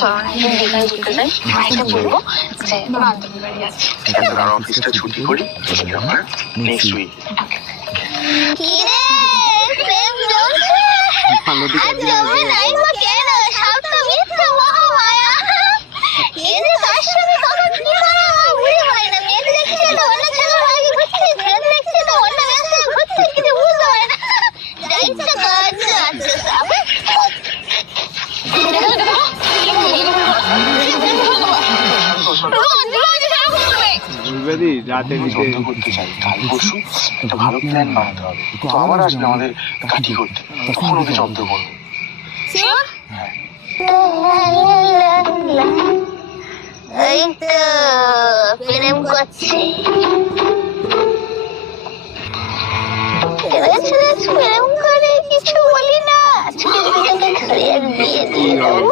চলো না একদিন দীঘায় ঘুরতে যাই, ভাইকে বলবো যে বান্ধবী বাড়ি আছে। ঠিক আছে, আর অফিসটা ছুটি করি আমার নেক্সট উইক। কি রে প্রেম জমছে আজ জমে নাই বা কেন সব তো মিথ্যা মহামায়া কে যে কার সাথে কখন কি করে আমার বুঝতে পারি না। মেয়ে দেখছে তো অন্য ছেলের আগে ঘুরছে, ছেলে দেখছে তো অন্য মেয়ের সাথে ঘুরছে, কিছু বুঝতে পারে না। যা ইচ্ছা করছে আচ্ছা সব রাতে যত্ন করতে চাই, কাল পরশু একটা ভালো প্ল্যান বানাতে হবে। তো আবার আসবে আমাদের কাঠি করতে, তখন ওকে জব্দ করবো। এই তো প্রেম করছে প্রেম করে কিছু বলি না, আজকে বিয়ে দিয়ে দেবো।